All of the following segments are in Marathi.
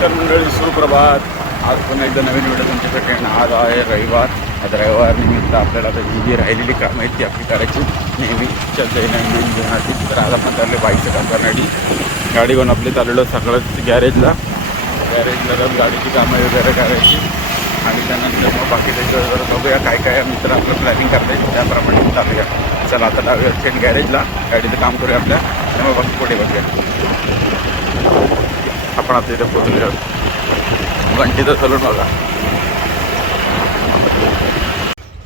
नमस्कार मंडळी, सुप्रभात. आज पुन्हा एकदा नवीन व्हिडिओ तुमच्यासाठी. आज आहे रविवार. आज रविवार निमित्त आपल्याला आता जी राहिलेली कामं आहेत ती आपली करायची नेहमीच्या दैनंदिन जीवनाची. तर आज आपण चालले बाईकचं काम करण्यासाठी. गाडी घेऊन आपली चाललेलो सकाळच गॅरेजला जाऊन गाडीची कामं वगैरे करायची आणि त्यानंतर मग बाकी त्याच्यावर बघूया काय काय मित्र आपलं प्लॅनिंग करता येईल त्याप्रमाणे चालूया. चला आता डाव्या थेट गॅरेजला गाडीचं काम करूया आपल्या. मग बाकी पुढे बघूया. आपण आता इथे पोहोचलो घंटीचं सलून बघा.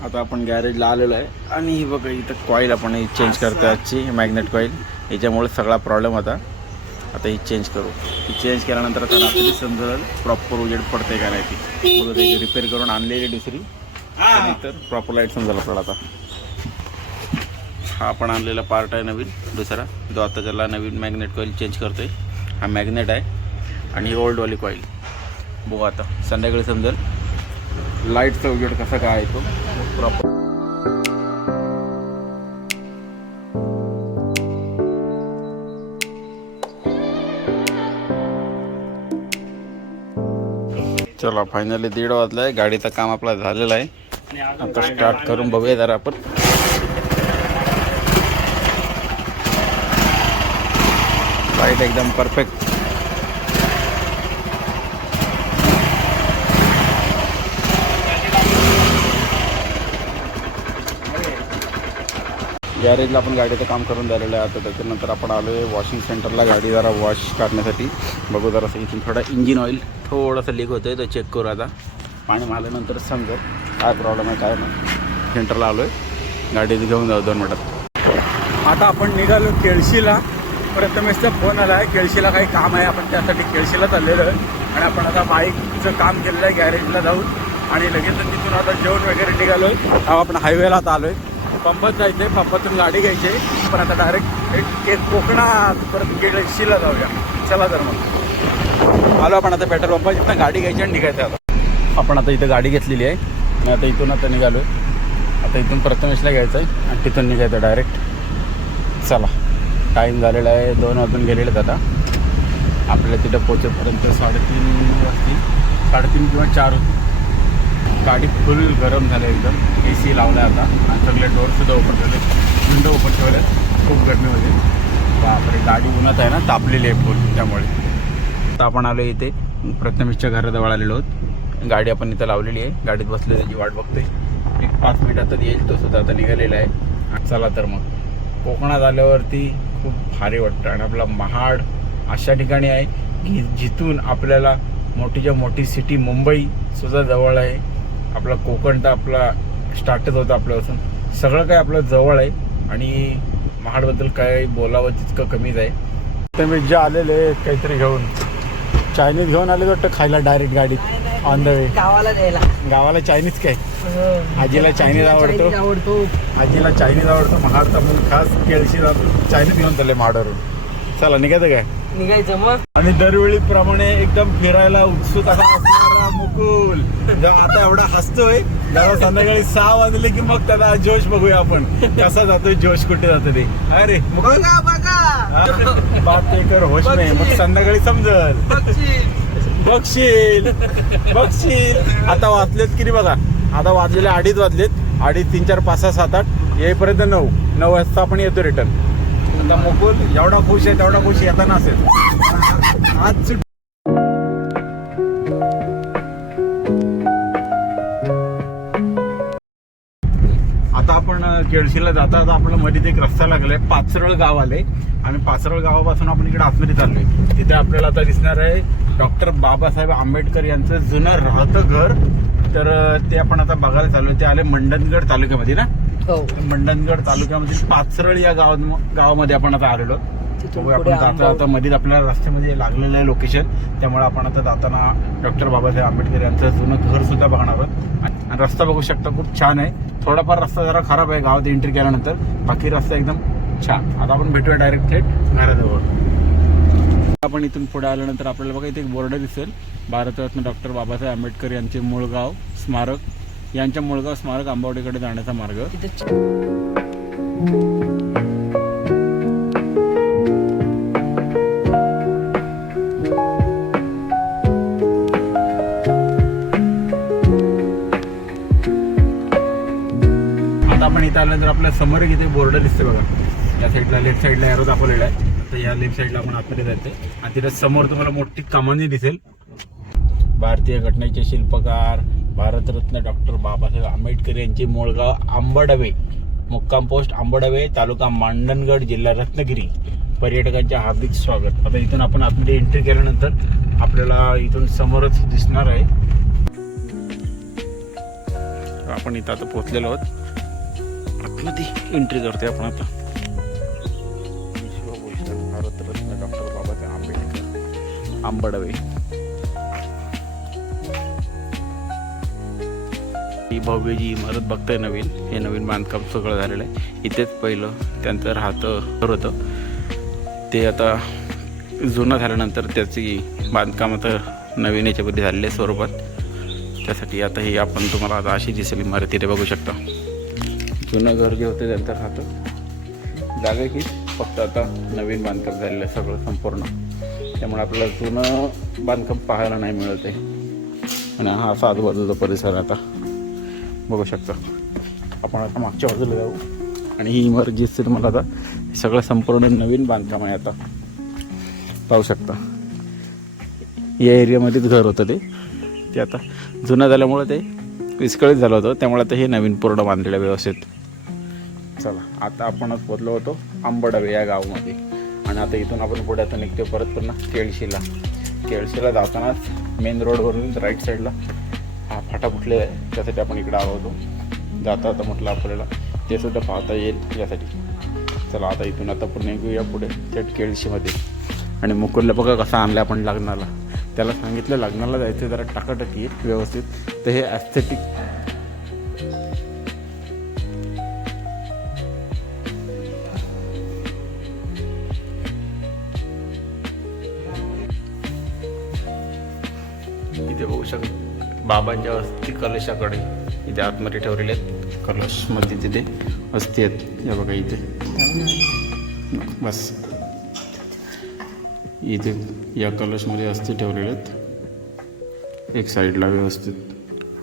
आता आपण गॅरेजला आलेलो आहे आणि ही बघा इथं कॉईल आपण ही चेंज करतो. आजची मॅग्नेट कॉईल याच्यामुळे सगळा प्रॉब्लेम होता. आता ही चेंज करू. ही चेंज केल्यानंतर आता आपल्याला समजेल प्रॉपर उजेड पडते का नाही ती. बघा ते रिपेअर करून आणलेली दुसरी तर प्रॉपर लाईट समजेल आपल्याला. आता हा आपण आणलेला पार्ट आहे नवीन दुसरा, जो आता त्याला नवीन मॅग्नेट कॉईल चेंज करतोय. हा मॅग्नेट आहे आणि ही ओल्डवाली कॉईल. बघू आता संध्याकाळी समजेल लाईटचा उजेड कसा काय आहे तो प्रॉपर. चला फायनली 1:30 वाजला आहे. गाडीचं काम आपलं झालेलं आहे. आता स्टार्ट करून बघूया जरा आपण. लाईट एकदम परफेक्ट. गॅरेजला आपण गाडीचं काम करून झालेलं आहे. आता त्याच्यानंतर आपण आलो आहे वॉशिंग सेंटरला गाडी जरा वॉश करण्यासाठी. बघू जरासं इथून थोडा इंजिन ऑइल थोडंसं लीक होतं आहे, तर चेक करू. आता पाणी मारल्यानंतर समजेल काय प्रॉब्लेम आहे काय नाही. सेंटरला आलो आहे, गाडी घेऊन जाऊ 2 मिनिटात. आता आपण निघालो केळशीला. प्रथमेशचा फोन आला आहे, केळशीला काही काम आहे. आपण त्यासाठी केळशीला चाललेलो आहे आणि आपण आता बाईकचं काम केलेलं आहे गॅरेजला जाऊन आणि लगेच तिथून आता जेवण वगैरे निघालो आहे. आपण हायवेला आता आलो आहे. पंपात जायचं आहे, पंपातून गाडी घ्यायची आहे. पण आता डायरेक्ट कोकणात परत केळशीला जाऊया. चला तर मग आलो आपण आता पेट्रोल पंपात. इथं गाडी घ्यायची आणि निघायचं आहे. आता आपण आता इथं गाडी घेतलेली आहे आणि आता इथून आता निघालो आहे. आता इथून प्रथमेशला घ्यायचं आहे आणि तिथून निघायचं डायरेक्ट. चला टाईम झालेला आहे, 2 वाजून गेलेले आहेत. आता आपल्याला तिथं पोहोचेपर्यंत 3:30 वाजतील, 3:30 किंवा 4 होतील. गाडी फुल गरम झाली एकदम. AC लावला आहे आता आणि सगळे डोअरसुद्धा ओपन ठेवले, विंडो ओपन ठेवले. खूप गरमीमध्ये बापरे गाडी उन्हात आहे ना, तापलेली आहे फुल. त्यामुळे आता आपण आलो इथे प्रथमेशच्या घराजवळ आलेलो आहोत. गाडी आपण इथं लावलेली आहे, गाडीत बसले त्याची वाट बघतोय. एक 5 मिनिटात येईल तो सुद्धा आता निघालेला आहे. चला तर मग कोकणात आल्यावरती खूप भारी वाटतं. आणि आपला महाड अशा ठिकाणी आहे की जिथून आपल्याला मोठीच्या मोठी सिटी मुंबई सुद्धा जवळ आहे. आपला कोकण तर आपला स्टार्टच होतं आपल्यापासून. सगळं काय आपलं जवळ आहे आणि महाडबद्दल काय बोलावं तितकं कमीच आहे. तर मी जे आलेले काहीतरी घेऊन चायनीज घेऊन आले वाटतं खायला डायरेक्ट गाडीत ऑन द वे. गावाला द्यायला. गावाला चायनीज काय, आजीला चायनीज आवडतो. आजीला चायनीज आवडतो. महाड तर मग खास केळशी जातो, चायनीज घेऊन चालले महाडवरून. चला निघायचं काय निघायचं मग. आणि दरवेळीप्रमाणे एकदम फिरायला उत्सुक असा असणारा मुकुल आता एवढा हसतोय. जरा संध्याकाळी 6 वाजले की मग त्याला जोश बघूया आपण कसा जातोय, जोश कुठे जातो ते. अरे बात ते कर होश नाही, मग संध्याकाळी समजल. बघशील. आता वाजलेत किती बघा, आता वाजलेले 2:30 वाजलेत. 2:30, 3, 4, 5, 6, 7, 8 येईपर्यंत 9 वाजता आपण येतो रिटर्न. आता मुकुल एवढा खुश आहे तेवढा खुश येताना असेल. आज आता आपण केळशीला जाता जाता आपल्याला मध्ये एक रस्ता लागलाय, पाचरळ गाव आले आणि पाचरळ गावापासून आपण इकडे आतमध्ये चाललोय. तिथे आपल्याला आता दिसणार आहे डॉक्टर बाबासाहेब आंबेडकर यांचं जुनं राहतं घर. तर ते आपण आता बघायला चाललोय. ते आले मंडणगड तालुक्यामध्ये ना. हो, मंडणगड तालुक्यामध्ये पाचरळ या गावामध्ये आपण आता आलेलो. आपण आता मध्येच आपल्याला रस्त्यामध्ये लागलेलं आहे लोकेशन. त्यामुळे आपण आता जाताना डॉक्टर बाबासाहेब आंबेडकर यांचं जुनं घर सुद्धा बघणार आहोत. आणि रस्ता बघू शकता खूप छान आहे. थोडाफार रस्ता जरा खराब आहे गावात एंट्री केल्यानंतर, बाकी रस्ता एकदम छान. आता आपण भेटूया डायरेक्ट थेट घराजवळ. आपण इथून पुढे आल्यानंतर आपल्याला बघा इथे एक बोर्ड दिसेल, भारतरत्न डॉक्टर बाबासाहेब आंबेडकर यांचे मुळगाव स्मारक. यांच्या मुळगाव स्मारक आंबावडीकडे जाण्याचा मार्ग. आता आपण इथं आल्यानंतर आपल्या समोर एक इथे बोर्ड दिसते बघा, या साईडला लेफ्ट साईडला एरो दाखवलेला आहे. आता या लेफ्ट साईडला आपण आतमध्ये जायचं आणि तिथे समोर तुम्हाला मोठी कमानी दिसेल. भारतीय घटनेचे शिल्पकार भारतरत्न डॉक्टर बाबासाहेब आंबेडकर यांचे मूळगाव आंबडवे, मुक्काम पोस्ट आंबडवे, तालुका मांडणगड, जिल्हा रत्नागिरी. पर्यटकांचे हार्दिक स्वागत. आता इथून आपण आतमध्ये एंट्री केल्यानंतर आपल्याला इथून समोरच दिसणार आहे. आपण इथं आता पोहोचलेलो आहोत. आतमध्ये एंट्री करतोय आपण आता. विश्वभूषण भारतरत्न डॉक्टर बाबासाहेब आंबेडकर आंबडवे. ही भव्य जी इमारत बघताय नवीन, हे नवीन बांधकाम सगळं झालेलं आहे. इथेच पहिलं त्यांचं राहतं घर होतं, ते आता जुनं झाल्यानंतर त्याची बांधकाम आता नवीन याच्यामध्ये झालेल्या स्वरूपात. त्यासाठी आता ही आपण तुम्हाला आता अशी दिसेल इमारत इथे बघू शकता. जुनं घर जे होते त्यांचं राहतं जागा ही, फक्त आता नवीन बांधकाम झालेलं आहे सगळं संपूर्ण. त्यामुळे आपल्याला जुनं बांधकाम पाहायला नाही मिळत आहे. आणि हा असा आजूबाजूचा परिसर आता बघू शकता. आपण आता मागच्या बाजूला जाऊ आणि ही इमारत जी असते तुम्हाला आता सगळं संपूर्ण नवीन बांधकाम आहे. आता पाहू शकता या एरियामध्येच घर होतं ते आता जुनं झाल्यामुळं ते विस्कळीत झालं होतं, त्यामुळे आता हे नवीन पूर्ण बांधलेलं व्यवस्थित. चला आता आपणच पोचलो होतो आंबडवे या गावामध्ये. आणि आता इथून आपण पुढे आता निघतो परत पुन्हा केळशीला जातानाच मेन रोडवरून राईट साईडला हा फाटा फुटलेला आहे, त्यासाठी आपण इकडे आलो होतो. जाता आता म्हटलं आपल्याला ते सुद्धा पाहता येईल यासाठी. चला आता इथून आता पुन्हा निघूया पुढे थेट केळशीमध्ये. आणि मुकुलला बघा कसा आणला आपण लग्नाला. त्याला सांगितलं लग्नाला जायचं जरा टाकाटकी व्यवस्थित, तर हे ॲस्थेटिक इथे बघू शकतो. बाबांच्या अस्थि कलशाकडे इथे आतमध्ये ठेवलेले आहेत कलशमध्ये, तिथे अस्थि आहेत. या बघा इथे बस इथे या कलशमध्ये अस्थि ठेवलेले आहेत एक साईडला व्यवस्थित.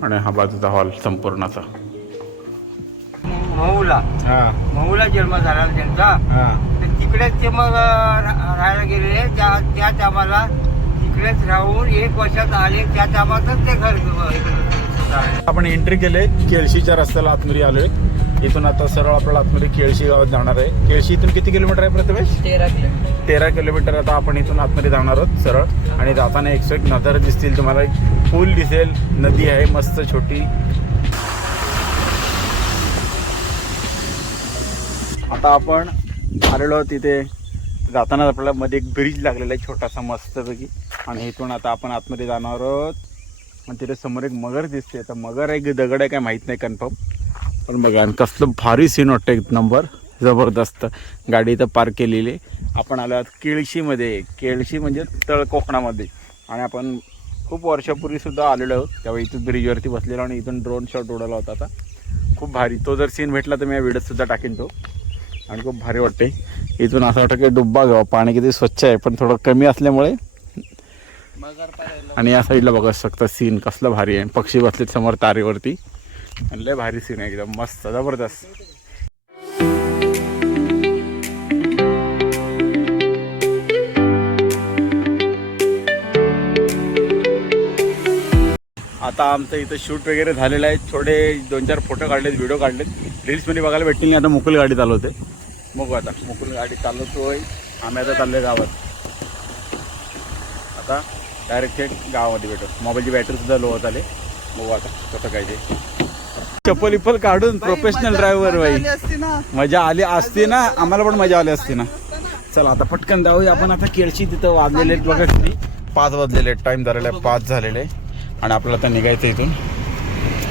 आणि हा बाजूचा हॉल संपूर्णाचा. महूला जन्म झाला त्यांचा, तर तिकडेच ते मग राहायला गेलेले. त्याच आम्हाला तिकडेच राहून 1 वर्षात आले. त्याच आम्हालाच ते घर. आपण एंट्री केले केळशीच्या रस्त्याला आतमध्ये आलोय. इथून आता सरळ आपल्याला आतमध्ये केळशी गावात जाणार आहे. केळशी इथून किती किलोमीटर आहे प्रथमेश? 13 किलोमीटर. आता आपण इथून आतमध्ये जाणार आहोत सरळ. आणि जाताना एक नजर दिसतील तुम्हाला, एक पूल दिसेल, नदी आहे मस्त छोटी. आता आपण आलेलो तिथे जाताना आपल्याला मध्ये एक ब्रिज लागलेला आहे छोटासा मस्तपैकी. आणि इथून आता आपण आतमध्ये जाणार आहोत. आणि तिथे समोर एक मगर दिसते. आता मगर आहे की दगड आहे काय माहीत नाही कन्फर्म, पण बघा आणि कसलं भारी सीन वाटतं, एक नंबर जबरदस्त. गाडी इथं पार्क केलेली. आपण आलो आहोत केळशीमध्ये. केळशी म्हणजे तळ कोकणामध्ये. आणि आपण खूप वर्षापूर्वीसुद्धा आलेलो आहोत, त्यावेळी इथं ब्रिजवरती बसलेलो आणि इथून ड्रोन शॉट उडाला होता. आता खूप भारी, तो जर सीन भेटला तर मी या व्हिडिओसुद्धा टाकेन तो. आणि खूप भारी वाटते. इथून असं वाटतं की डुब्बा गाव, पाणी किती स्वच्छ आहे पण थोडं कमी असल्यामुळे. आणि या साईडला बघू शकता सीन कसलं भारी आहे. पक्षी बसलेत समोर तारेवरती. आणि लय भारी सीन आहे, एकदम मस्त जबरदस्त. आता आमचं इथं शूट वगैरे झालेलं आहे. थोडे 2-4 फोटो काढलेत, व्हिडिओ काढलेत. रील्समध्ये बघायला भेटतील नाही. आता मुकुल गाडी चालवते. बघू आता मुकुल गाडी चालवतोय. आम्ही आता चाललोय गावात. आता डायरेक्ट थेट गावामध्ये भेटू. मोबाईलची बॅटरीसुद्धा लो होत आले. बघू आता कसं काय ते. चप्पल इप्पल काढून प्रोफेशनल ड्रायव्हर बाई, मजा आली असती ना, आम्हाला पण मजा आली असती ना. चला आता पटकन जाऊया आपण. आता केळशी तिथं वाजलेले आहेत बघा किती, 5 वाजलेले आहेत. टाईम झालेला आहे 5 झालेले आहे. आणि आपल्याला आता निघायचं इथून.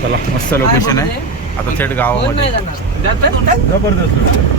चला मस्त लोकेशन आहे. आता थेट गावामध्ये जबरदस्त.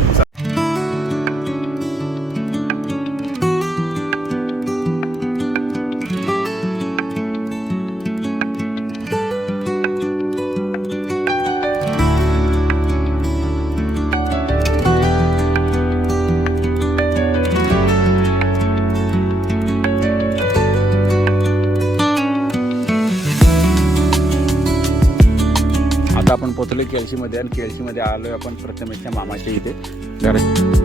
आता आपण पोहोचलो केळशीमध्ये आणि केळशीमध्ये आलोय आपण प्रथमेशच्या मामाच्या इथे.